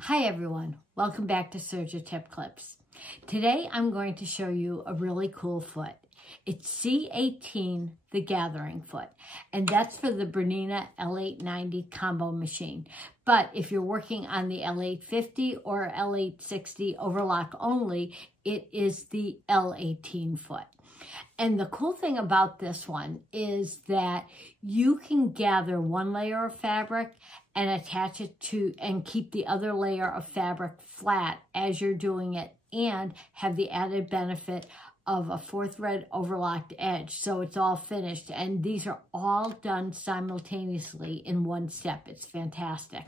Hi everyone, welcome back to Serger Tip Clips. Today I'm going to show you a really cool foot. It's C18 the Gathering Foot, and that's for the Bernina L890 combo machine. But if you're working on the L850 or L860 overlock only, it is the L18 foot. And the cool thing about this one is that you can gather one layer of fabric and attach it to and keep the other layer of fabric flat as you're doing it, and have the added benefit of a 4th thread overlocked edge. So it's all finished, and these are all done simultaneously in one step. It's fantastic.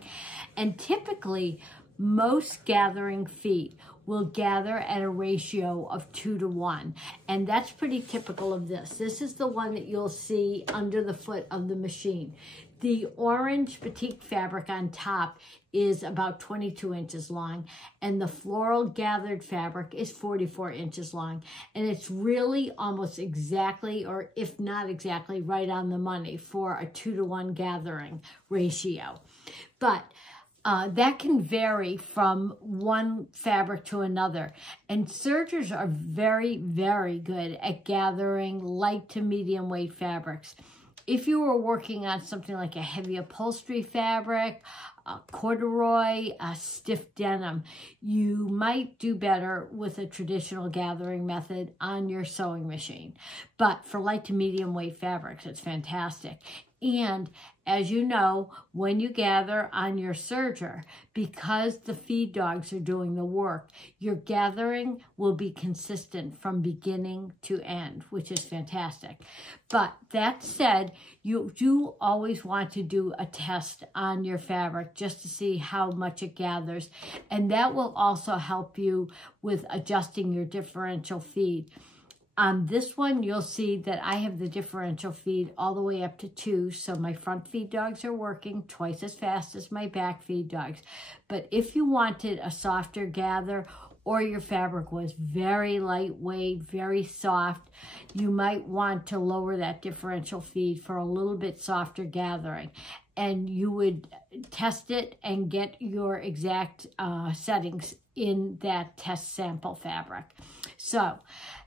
And typically most gathering feet will gather at a ratio of 2 to 1. And that's pretty typical of this. This is the one that you'll see under the foot of the machine. The orange batik fabric on top is about 22 inches long, and the floral gathered fabric is 44 inches long. And it's really almost exactly, or if not exactly, right on the money for a 2 to 1 gathering ratio. But that can vary from one fabric to another. And sergers are very, very good at gathering light to medium weight fabrics. If you were working on something like a heavy upholstery fabric, a corduroy, a stiff denim, you might do better with a traditional gathering method on your sewing machine. But for light to medium weight fabrics, it's fantastic. And as you know, when you gather on your serger, because the feed dogs are doing the work, your gathering will be consistent from beginning to end, which is fantastic. But that said, you do always want to do a test on your fabric just to see how much it gathers. And that will also help you with adjusting your differential feed. On this one, you'll see that I have the differential feed all the way up to 2, so my front feed dogs are working twice as fast as my back feed dogs. But if you wanted a softer gather, or your fabric was very lightweight, very soft, you might want to lower that differential feed for a little bit softer gathering. And you would test it and get your exact settings in that test sample fabric. So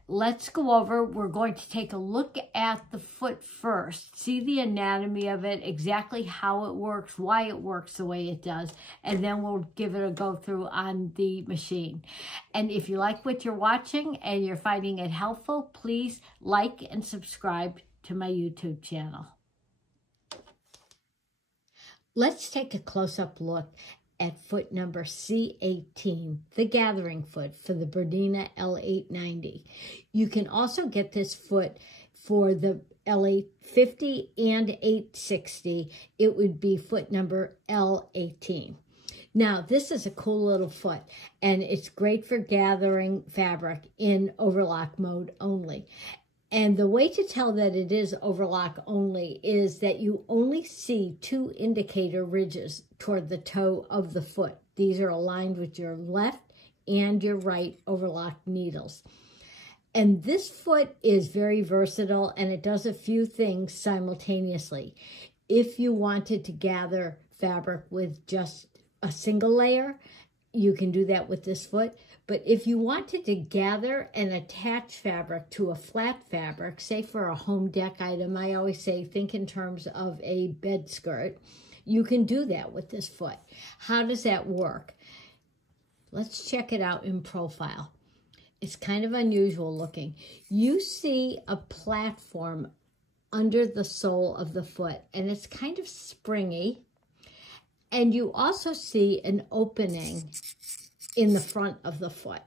let's go over, we're going to take a look at the foot first, see the anatomy of it, exactly how it works, why it works the way it does, and then we'll give it a go through on the machine. And if you like what you're watching and you're finding it helpful, please like and subscribe to my YouTube channel. Let's take a close-up look at foot number C18, the gathering foot for the Bernina L890. You can also get this foot for the L850 and 860. It would be foot number L18. Now, this is a cool little foot, and it's great for gathering fabric in overlock mode only. And the way to tell that it is overlock only is that you only see 2 indicator ridges toward the toe of the foot. These are aligned with your left and your right overlock needles. And this foot is very versatile, and it does a few things simultaneously. If you wanted to gather fabric with just a single layer, you can do that with this foot. But if you wanted to gather and attach fabric to a flat fabric, say for a home deck item, I always say think in terms of a bed skirt, you can do that with this foot. How does that work? Let's check it out in profile. It's kind of unusual looking. You see a platform under the sole of the foot, and it's kind of springy. And you also see an opening in the front of the foot.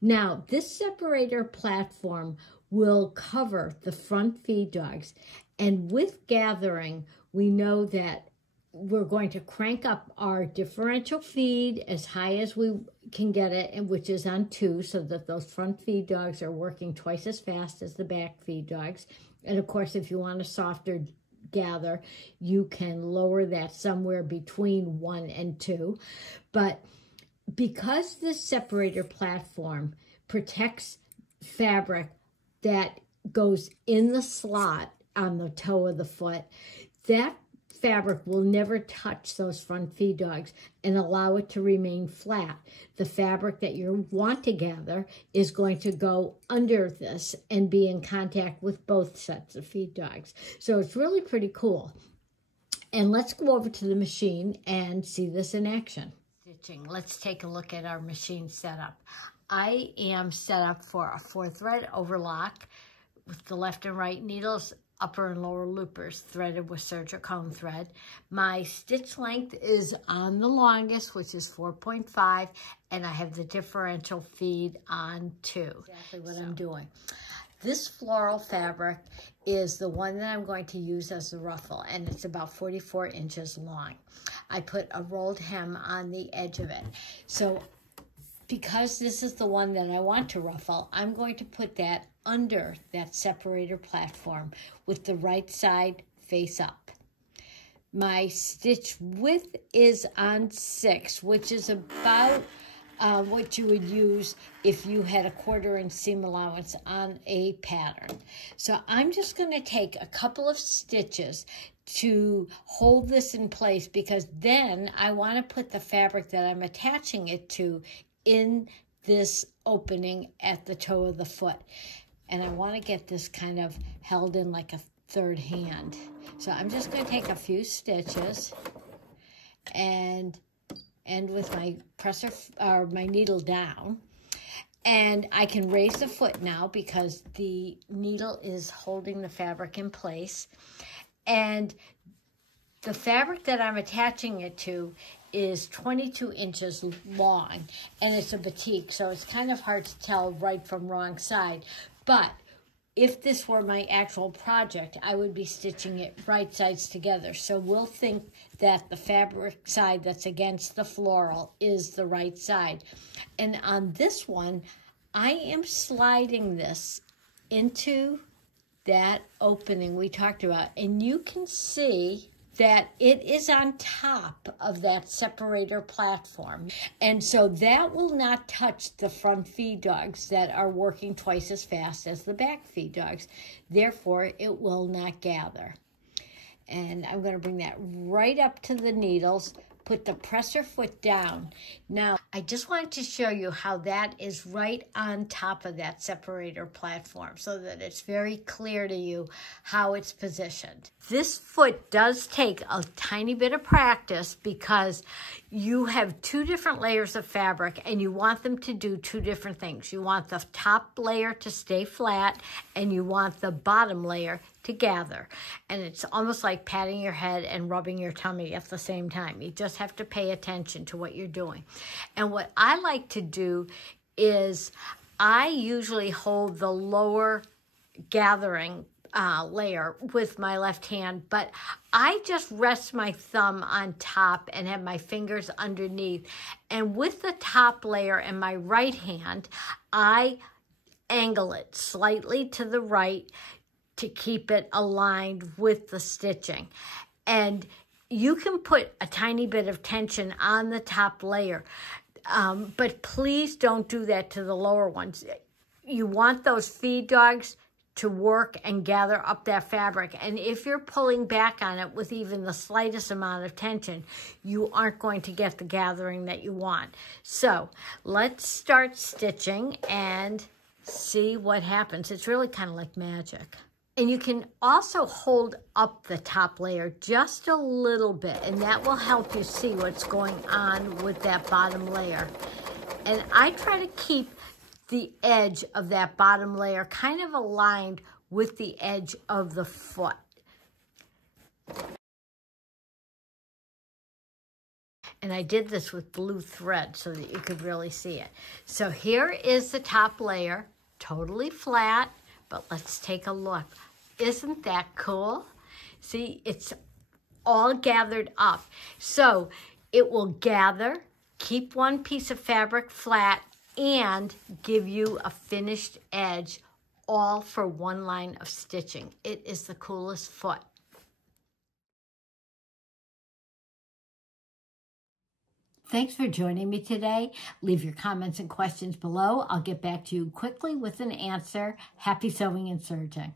Now, this separator platform will cover the front feed dogs. And with gathering, we know that we're going to crank up our differential feed as high as we can get it, and which is on 2, so that those front feed dogs are working twice as fast as the back feed dogs. And of course, if you want a softer gather, you can lower that somewhere between 1 and 2. But because this separator platform protects fabric that goes in the slot on the toe of the foot, that fabric will never touch those front feed dogs and allow it to remain flat. The fabric that you want to gather is going to go under this and be in contact with both sets of feed dogs. So it's really pretty cool. And let's go over to the machine and see this in action. Stitching. Let's take a look at our machine setup. I am set up for a 4-thread overlock with the left and right needles, upper and lower loopers threaded with serger cone thread. My stitch length is on the longest, which is 4.5, and I have the differential feed on 2. Exactly what I'm doing. This floral fabric is the one that I'm going to use as the ruffle, and it's about 44 inches long. I put a rolled hem on the edge of it. So because this is the one that I want to ruffle, I'm going to put that under that separator platform with the right side face up. My stitch width is on 6, which is about what you would use if you had a 1/4 inch seam allowance on a pattern. So I'm just going to take a couple of stitches to hold this in place, because then I want to put the fabric that I'm attaching it to in this opening at the toe of the foot. And I want to get this kind of held in like a third hand. So I'm just going to take a few stitches and with my presser or my needle down, and I can raise the foot now because the needle is holding the fabric in place. And the fabric that I'm attaching it to is 22 inches long, and it's a batik, so it's kind of hard to tell right from wrong side. But if this were my actual project, I would be stitching it right sides together. So we'll think that the fabric side that's against the floral is the right side. And on this one, I am sliding this into that opening we talked about. And you can see that it is on top of that separator platform. And so that will not touch the front feed dogs that are working twice as fast as the back feed dogs. Therefore, it will not gather. And I'm going to bring that right up to the needles, put the presser foot down. Now, I just wanted to show you how that is right on top of that separator platform so that it's very clear to you how it's positioned. This foot does take a tiny bit of practice because you have 2 different layers of fabric and you want them to do 2 different things. You want the top layer to stay flat and you want the bottom layer to gather. And it's almost like patting your head and rubbing your tummy at the same time. You just have to pay attention to what you're doing. And what I like to do is I usually hold the lower gathering layer with my left hand, but I just rest my thumb on top and have my fingers underneath. And with the top layer in my right hand, I angle it slightly to the right to keep it aligned with the stitching. And you can put a tiny bit of tension on the top layer, but please don't do that to the lower ones. You want those feed dogs to work and gather up that fabric. And if you're pulling back on it with even the slightest amount of tension, you aren't going to get the gathering that you want. So let's start stitching and see what happens. It's really kind of like magic. And you can also hold up the top layer just a little bit, and that will help you see what's going on with that bottom layer. And I try to keep the edge of that bottom layer kind of aligned with the edge of the foot. And I did this with blue thread so that you could really see it. So here is the top layer, totally flat, but let's take a look. Isn't that cool? See, it's all gathered up. So it will gather, keep one piece of fabric flat, and give you a finished edge, all for one line of stitching. It is the coolest foot. Thanks for joining me today. Leave your comments and questions below. I'll get back to you quickly with an answer. Happy sewing and serging.